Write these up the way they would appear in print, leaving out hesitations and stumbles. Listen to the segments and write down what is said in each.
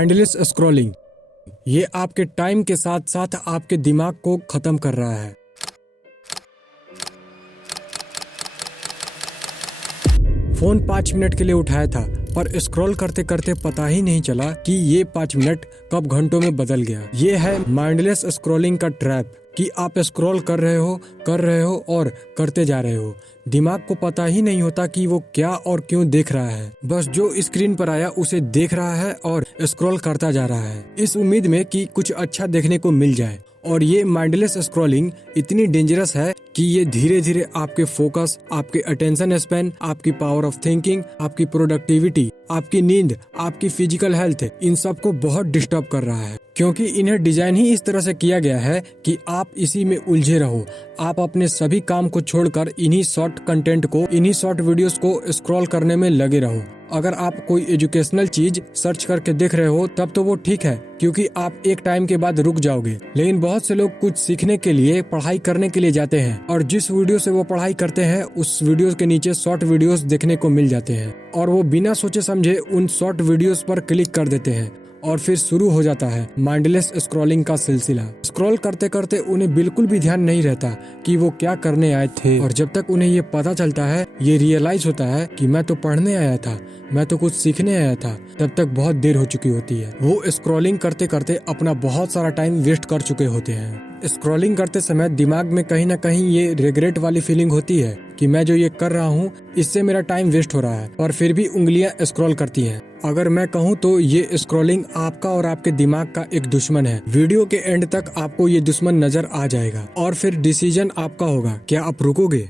Mindless scrolling ये आपके time के साथ साथ आपके दिमाग को खत्म कर रहा है। फोन 5 मिनट के लिए उठाया था, पर स्क्रॉल करते करते पता ही नहीं चला कि ये 5 मिनट कब घंटों में बदल गया। ये है माइंडलेस स्क्रॉलिंग का ट्रैप कि आप स्क्रॉल कर रहे हो और करते जा रहे हो। दिमाग को पता ही नहीं होता कि वो क्या और क्यों देख रहा है, बस जो स्क्रीन पर आया उसे देख रहा है और स्क्रॉल करता जा रहा है, इस उम्मीद में कि कुछ अच्छा देखने को मिल जाए। और ये माइंडलेस स्क्रॉलिंग इतनी डेंजरस है कि ये धीरे धीरे आपके फोकस, आपके अटेंशन स्पैन, आपकी पावर ऑफ थिंकिंग, आपकी प्रोडक्टिविटी, आपकी नींद, आपकी फिजिकल हेल्थ, इन सब को बहुत डिस्टर्ब कर रहा है। क्योंकि इन्हें डिजाइन ही इस तरह से किया गया है कि आप इसी में उलझे रहो। आप अपने सभी काम को छोड़कर इन्हीं शॉर्ट कंटेंट को, इन्हीं शॉर्ट वीडियोस को स्क्रॉल करने में लगे रहो। अगर आप कोई एजुकेशनल चीज सर्च करके देख रहे हो तब तो वो ठीक है, क्योंकि आप एक टाइम के बाद रुक जाओगे। लेकिन बहुत से लोग कुछ सीखने के लिए, पढ़ाई करने के लिए जाते हैं और जिस वीडियो से वो पढ़ाई करते हैं उस वीडियो के नीचे शॉर्ट वीडियोस देखने को मिल जाते हैं और वो बिना सोचे समझे उन शॉर्ट वीडियोस पर क्लिक कर देते हैं और फिर शुरू हो जाता है माइंडलेस स्क्रॉलिंग का सिलसिला। स्क्रॉल करते करते उन्हें बिल्कुल भी ध्यान नहीं रहता कि वो क्या करने आए थे, और जब तक उन्हें ये पता चलता है, ये रियलाइज होता है कि मैं तो पढ़ने आया था, मैं तो कुछ सीखने आया था, तब तक बहुत देर हो चुकी होती है। वो स्क्रॉलिंग करते करते अपना बहुत सारा टाइम वेस्ट कर चुके होते हैं। स्क्रॉलिंग करते समय दिमाग में कहीं ना कहीं ये रिग्रेट वाली फीलिंग होती है कि मैं जो ये कर रहा हूँ इससे मेरा टाइम वेस्ट हो रहा है, और फिर भी उंगलियां स्क्रॉल करती हैं। अगर मैं कहूँ तो ये स्क्रॉलिंग आपका और आपके दिमाग का एक दुश्मन है। वीडियो के एंड तक आपको ये दुश्मन नजर आ जाएगा और फिर डिसीजन आपका होगा, क्या आप रुकोगे?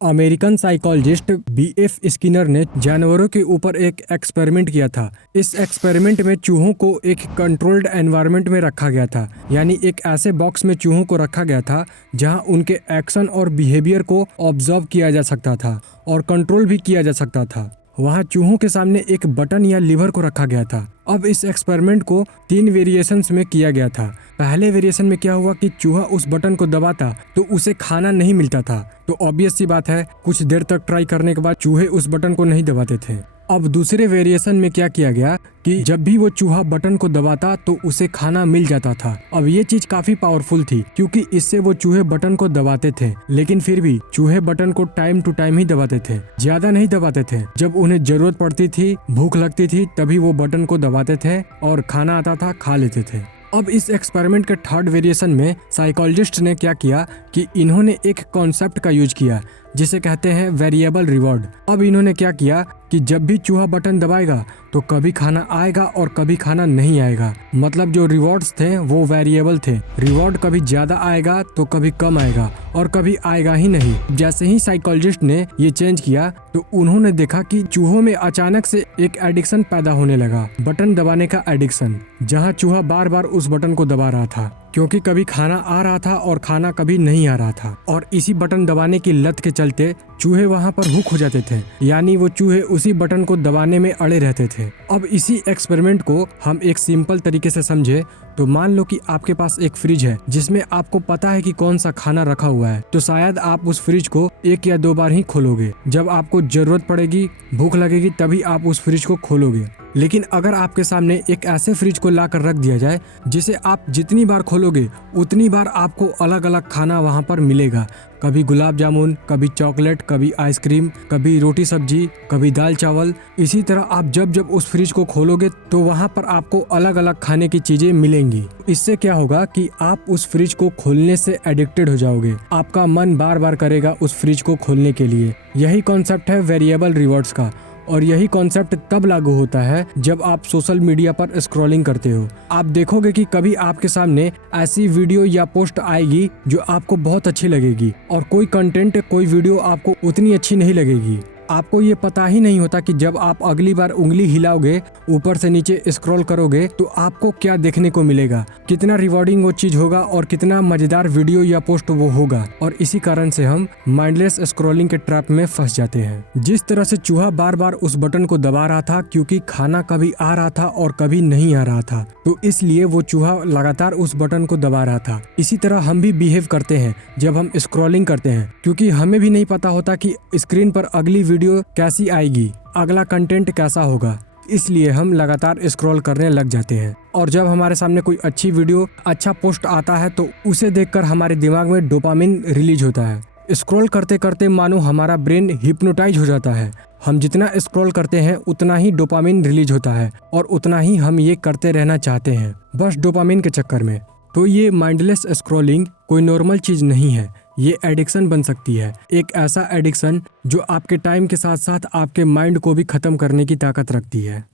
American psychologist B.F. स्किनर ने जानवरों के ऊपर एक एक्सपेरिमेंट किया था। इस एक्सपेरिमेंट में चूहों को एक कंट्रोल्ड एनवायरनमेंट में रखा गया था, यानी एक ऐसे बॉक्स में चूहों को रखा गया था जहां उनके एक्शन और बिहेवियर को ऑब्जर्व किया जा सकता था और कंट्रोल भी किया जा सकता था। वहां चूहों के सामने एक बटन या लीवर को रखा गया था। अब इस एक्सपेरिमेंट को 3 वेरिएशंस में किया गया था। पहले वेरिएशन में क्या हुआ कि चूहा उस बटन को दबाता तो उसे खाना नहीं मिलता था, तो ऑब्वियस सी बात है कुछ देर तक ट्राई करने के बाद चूहे उस बटन को नहीं दबाते थे। अब दूसरे वेरिएशन में क्या किया गया कि जब भी वो चूहा बटन को दबाता तो उसे खाना मिल जाता था। अब ये चीज काफी पावरफुल थी क्योंकि इससे वो चूहे बटन को दबाते थे, लेकिन फिर भी चूहे बटन को टाइम टू टाइम ही दबाते थे, ज्यादा नहीं दबाते थे। जब उन्हें जरूरत पड़ती थी, भूख लगती थी, तभी वो बटन को दबाते थे और खाना आता था, खा लेते थे। अब इस एक्सपेरिमेंट के थर्ड वेरिएशन में साइकोलॉजिस्ट ने क्या किया कि इन्होंने एक कॉन्सेप्ट का यूज किया जिसे कहते हैं वेरिएबल रिवॉर्ड। अब इन्होंने क्या किया कि जब भी चूहा बटन दबाएगा तो कभी खाना आएगा और कभी खाना नहीं आएगा। मतलब जो रिवॉर्ड्स थे वो वेरिएबल थे। रिवॉर्ड कभी ज्यादा आएगा तो कभी कम आएगा और कभी आएगा ही नहीं। जैसे ही साइकोलॉजिस्ट ने ये चेंज किया तो उन्होंने देखा कि चूहों में अचानक से एक एडिक्शन पैदा होने लगा, बटन दबाने का एडिक्शन, जहाँ चूहा बार बार उस बटन को दबा रहा था क्योंकि कभी खाना आ रहा था और खाना कभी नहीं आ रहा था। और इसी बटन दबाने की लत के चलते चूहे वहां पर हुक हो जाते थे, यानी वो चूहे उसी बटन को दबाने में अड़े रहते थे। अब इसी एक्सपेरिमेंट को हम एक सिंपल तरीके से समझे तो मान लो कि आपके पास एक फ्रिज है जिसमें आपको पता है कि कौन सा खाना रखा हुआ है, तो शायद आप उस फ्रिज को 1 या 2 बार ही खोलोगे। जब आपको जरूरत पड़ेगी, भूख लगेगी, तभी आप उस फ्रिज को खोलोगे। लेकिन अगर आपके सामने एक ऐसे फ्रिज को लाकर रख दिया जाए जिसे आप जितनी बार खोलोगे उतनी बार आपको अलग अलग खाना वहां पर मिलेगा, कभी गुलाब जामुन, कभी चॉकलेट, कभी आइसक्रीम, कभी रोटी सब्जी, कभी दाल चावल। इसी तरह आप जब जब उस फ्रिज को खोलोगे तो वहां पर आपको अलग अलग खाने की चीजें मिलेंगी। इससे क्या होगा कि आप उस फ्रिज को खोलने से एडिक्टेड हो जाओगे, आपका मन बार बार करेगा उस फ्रिज को खोलने के लिए। यही कॉन्सेप्ट है वेरिएबल रिवॉर्ड्स का, और यही कॉन्सेप्ट तब लागू होता है जब आप सोशल मीडिया पर स्क्रॉलिंग करते हो। आप देखोगे कि कभी आपके सामने ऐसी वीडियो या पोस्ट आएगी जो आपको बहुत अच्छी लगेगी और कोई कंटेंट, कोई वीडियो आपको उतनी अच्छी नहीं लगेगी। आपको ये पता ही नहीं होता कि जब आप अगली बार उंगली हिलाओगे, ऊपर से नीचे स्क्रॉल करोगे तो आपको क्या देखने को मिलेगा, कितना रिवॉर्डिंग वो चीज होगा और कितना मजेदार वीडियो या पोस्ट वो होगा। और इसी कारण से हम माइंडलेस स्क्रॉलिंग के ट्रैप में फंस जाते हैं। जिस तरह से चूहा बार बार उस बटन को दबा रहा था क्योंकि खाना कभी आ रहा था और कभी नहीं आ रहा था, तो इसलिए वो चूहा लगातार उस बटन को दबा रहा था। इसी तरह हम भी बिहेव करते हैं जब हम स्क्रॉलिंग करते हैं, क्योंकि हमें भी नहीं पता होता कि स्क्रीन पर अगली वीडियो कैसी आएगी, अगला कंटेंट कैसा होगा। इसलिए हम लगातार स्क्रॉल करने लग जाते हैं। और जब हमारे सामने कोई अच्छी वीडियो, अच्छा पोस्ट आता है तो उसे देखकर हमारे दिमाग में डोपामिन रिलीज होता है। स्क्रॉल करते करते मानो हमारा ब्रेन हिप्नोटाइज हो जाता है। हम जितना स्क्रॉल करते हैं उतना ही डोपामिन रिलीज होता है और उतना ही हम ये करते रहना चाहते हैं, बस डोपामिन के चक्कर में। तो ये माइंडलेस स्क्रॉलिंग कोई नॉर्मल चीज़ नहीं है, ये एडिक्शन बन सकती है। एक ऐसा एडिक्शन जो आपके टाइम के साथ साथ आपके माइंड को भी ख़त्म करने की ताकत रखती है।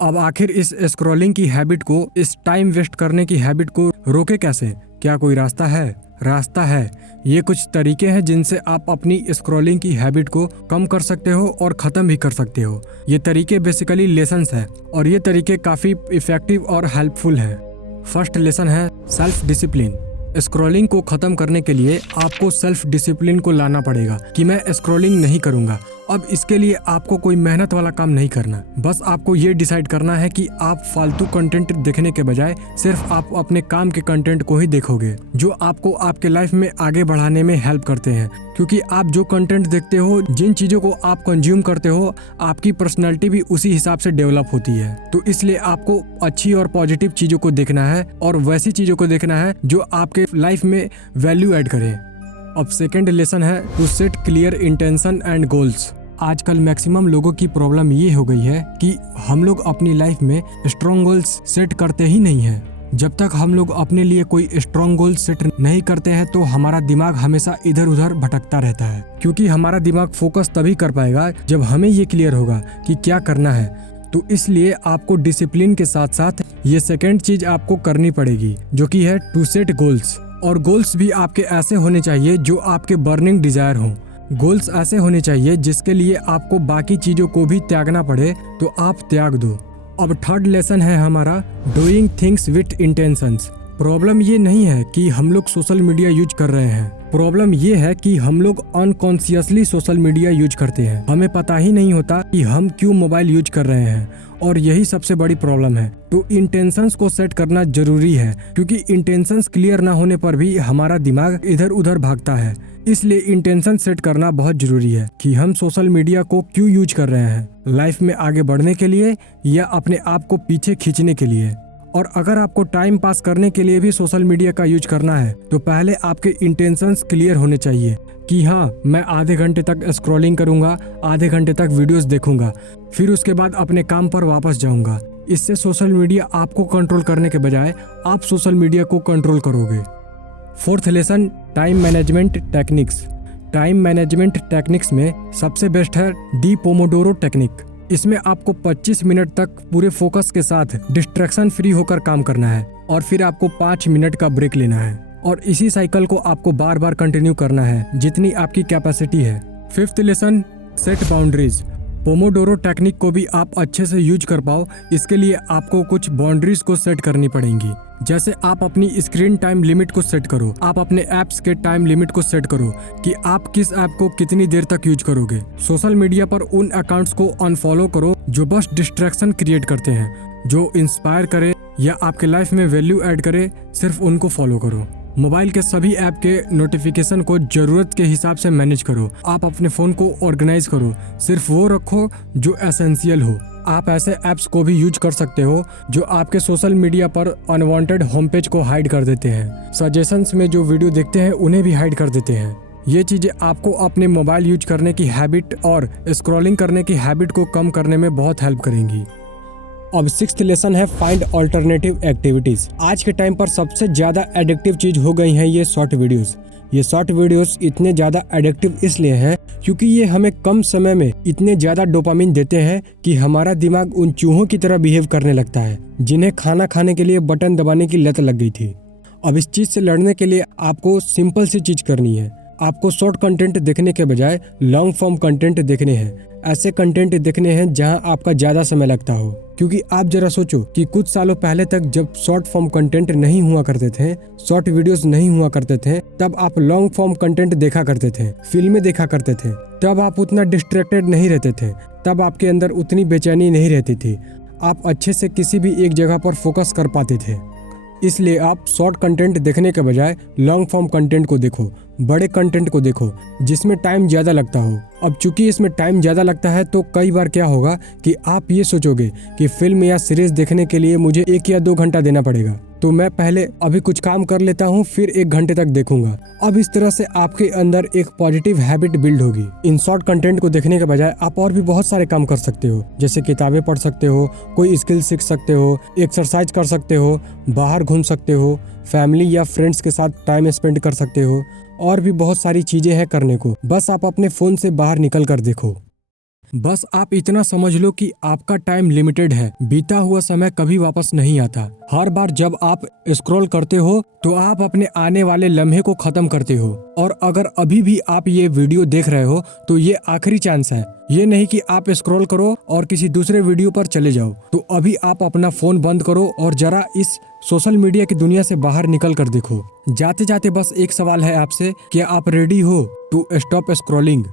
अब आखिर इस स्क्रॉलिंग की हैबिट को, इस टाइम वेस्ट करने की हैबिट को रोके कैसे? क्या कोई रास्ता है? रास्ता है। ये कुछ तरीके हैं जिनसे आप अपनी स्क्रॉलिंग की हैबिट को कम कर सकते हो और ख़त्म भी कर सकते हो। ये तरीके बेसिकली लेसन्स हैं और ये तरीके काफ़ी इफ़ेक्टिव और हेल्पफुल हैं। फर्स्ट लेसन है सेल्फ डिसिप्लिन। स्क्रॉलिंग को ख़त्म करने के लिए आपको सेल्फ डिसिप्लिन को लाना पड़ेगा कि मैं स्क्रॉलिंग नहीं करूँगा। अब इसके लिए आपको कोई मेहनत वाला काम नहीं करना, बस आपको ये डिसाइड करना है कि आप फालतू कंटेंट देखने के बजाय सिर्फ आप अपने काम के कंटेंट को ही देखोगे जो आपको आपके लाइफ में आगे बढ़ाने में हेल्प करते हैं। क्योंकि आप जो कंटेंट देखते हो, जिन चीज़ों को आप कंज्यूम करते हो, आपकी पर्सनैलिटी भी उसी हिसाब से डेवलप होती है। तो इसलिए आपको अच्छी और पॉजिटिव चीज़ों को देखना है और वैसी चीज़ों को देखना है जो आपके लाइफ में वैल्यू ऐड करें। अब सेकेंड लेसन है to set clear intention and goals. आजकल मैक्सिमम लोगों की प्रॉब्लम ये हो गई है कि हम लोग अपनी लाइफ में स्ट्रॉन्ग गोल्स सेट करते ही नहीं हैं। जब तक हम लोग अपने लिए कोई स्ट्रॉन्ग गोल सेट नहीं करते हैं तो हमारा दिमाग हमेशा इधर उधर भटकता रहता है, क्योंकि हमारा दिमाग फोकस तभी कर पाएगा जब हमें ये क्लियर होगा कि क्या करना है। तो इसलिए आपको डिसिप्लिन के साथ साथ ये सेकेंड चीज आपको करनी पड़ेगी, जो कि है टू सेट गोल्स। और गोल्स भी आपके ऐसे होने चाहिए जो आपके बर्निंग डिजायर हों। गोल्स ऐसे होने चाहिए जिसके लिए आपको बाकी चीज़ों को भी त्यागना पड़े तो आप त्याग दो। अब थर्ड लेसन है हमारा doing things with intentions. Problem ये नहीं है कि हम लोग सोशल मीडिया यूज कर रहे हैं, प्रॉब्लम ये है कि हम लोग अनकॉन्शियसली सोशल मीडिया यूज करते हैं। हमें पता ही नहीं होता कि हम क्यों मोबाइल यूज कर रहे हैं, और यही सबसे बड़ी प्रॉब्लम है। तो इंटेंशंस को सेट करना जरूरी है, क्योंकि इंटेंशंस क्लियर ना होने पर भी हमारा दिमाग इधर उधर भागता है। इसलिए इंटेंशन सेट करना बहुत जरूरी है कि हम सोशल मीडिया को क्यों यूज कर रहे हैं, लाइफ में आगे बढ़ने के लिए या अपने आप को पीछे खींचने के लिए। और अगर आपको टाइम पास करने के लिए भी सोशल मीडिया का यूज करना है तो पहले आपके इंटेंशंस क्लियर होने चाहिए कि हाँ, मैं आधे घंटे तक स्क्रॉलिंग करूंगा, आधे घंटे तक वीडियोस देखूंगा, फिर उसके बाद अपने काम पर वापस जाऊंगा। इससे सोशल मीडिया आपको कंट्रोल करने के बजाय आप सोशल मीडिया को कंट्रोल करोगे। Fourth lesson time management techniques. Time management techniques में सबसे बेस्ट है डी पोमोडोरो टेक्निक। इसमें आपको 25 मिनट तक पूरे फोकस के साथ डिस्ट्रैक्शन फ्री होकर काम करना है और फिर आपको 5 मिनट का ब्रेक लेना है, और इसी साइकिल को आपको बार बार कंटिन्यू करना है जितनी आपकी कैपेसिटी है। Fifth lesson set boundaries. Pomodoro technique को भी आप अच्छे से यूज कर पाओ, इसके लिए आपको कुछ बाउंड्रीज को सेट करनी पड़ेंगी। जैसे आप अपनी स्क्रीन टाइम लिमिट को सेट करो, आप अपने ऐप्स के टाइम लिमिट को सेट करो कि आप किस ऐप को कितनी देर तक यूज करोगे। सोशल मीडिया पर उन अकाउंट्स को अनफॉलो करो जो बस डिस्ट्रैक्शन क्रिएट करते हैं। जो इंस्पायर करे या आपके लाइफ में वैल्यू ऐड करे, सिर्फ उनको फॉलो करो। मोबाइल के सभी ऐप के नोटिफिकेशन को जरूरत के हिसाब से मैनेज करो। आप अपने फ़ोन को ऑर्गेनाइज करो, सिर्फ वो रखो जो एसेंशियल हो। आप ऐसे ऐप्स को भी यूज कर सकते हो जो आपके सोशल मीडिया पर अनवांटेड होम पेज को हाइड कर देते हैं। सजेशंस में जो वीडियो देखते हैं उन्हें भी हाइड कर देते हैं। ये चीज़ें आपको अपने मोबाइल यूज करने की हैबिट और स्क्रॉलिंग करने की हैबिट को कम करने में बहुत हेल्प करेंगी। अब सिक्स्थ लेसन है फाइंड ऑल्टरनेटिव एक्टिविटीज। आज के टाइम पर सबसे ज्यादा एडिक्टिव चीज हो गई है ये शॉर्ट वीडियोस। ये शॉर्ट वीडियोस इतने ज्यादा एडिक्टिव इसलिए हैं क्योंकि ये हमें कम समय में इतने ज्यादा डोपामिन देते हैं कि हमारा दिमाग उन चूहों की तरह बिहेव करने लगता है जिन्हें खाना खाने के लिए बटन दबाने की लत लग गई थी। अब इस चीज से लड़ने के लिए आपको सिंपल सी चीज करनी है। आपको शॉर्ट कंटेंट देखने के बजाय लॉन्ग फॉर्म कंटेंट देखने हैं। ऐसे कंटेंट देखने हैं जहां आपका ज्यादा समय लगता हो, क्योंकि आप जरा सोचो कि कुछ सालों पहले तक जब शॉर्ट फॉर्म कंटेंट नहीं हुआ करते थे, शॉर्ट वीडियोस नहीं हुआ करते थे, तब आप लॉन्ग फॉर्म कंटेंट देखा करते थे, फिल्में देखा करते थे। तब आप उतना डिस्ट्रैक्टेड नहीं रहते थे, तब आपके अंदर उतनी बेचैनी नहीं रहती थी। आप अच्छे से किसी भी एक जगह पर फोकस कर पाते थे। इसलिए आप शॉर्ट कंटेंट देखने के बजाय लॉन्ग फॉर्म कंटेंट को देखो, बड़े कंटेंट को देखो जिसमें टाइम ज़्यादा लगता हो। अब चूंकि इसमें टाइम ज़्यादा लगता है तो कई बार क्या होगा कि आप ये सोचोगे कि फिल्म या सीरीज देखने के लिए मुझे 1 या 2 घंटा देना पड़ेगा, तो मैं पहले अभी कुछ काम कर लेता हूँ फिर 1 घंटे तक देखूंगा। अब इस तरह से आपके अंदर एक पॉजिटिव हैबिट बिल्ड होगी। इन शॉर्ट कंटेंट को देखने के बजाय आप और भी बहुत सारे काम कर सकते हो, जैसे किताबें पढ़ सकते हो, कोई स्किल सीख सकते हो, एक्सरसाइज कर सकते हो, बाहर घूम सकते हो, फैमिली या फ्रेंड्स के साथ टाइम स्पेंड कर सकते हो, और भी बहुत सारी चीजें हैं करने को। बस आप अपने फोन से बाहर निकल कर देखो। बस आप इतना समझ लो कि आपका टाइम लिमिटेड है, बीता हुआ समय कभी वापस नहीं आता। हर बार जब आप स्क्रॉल करते हो तो आप अपने आने वाले लम्हे को खत्म करते हो, और अगर अभी भी आप ये वीडियो देख रहे हो तो ये आखिरी चांस है। ये नहीं कि आप स्क्रॉल करो और किसी दूसरे वीडियो पर चले जाओ। तो अभी आप अपना फोन बंद करो और जरा इस सोशल मीडिया की दुनिया से बाहर निकल कर देखो। जाते जाते बस एक सवाल है आपसे, क्या आप रेडी हो टू स्टॉप स्क्रॉलिंग?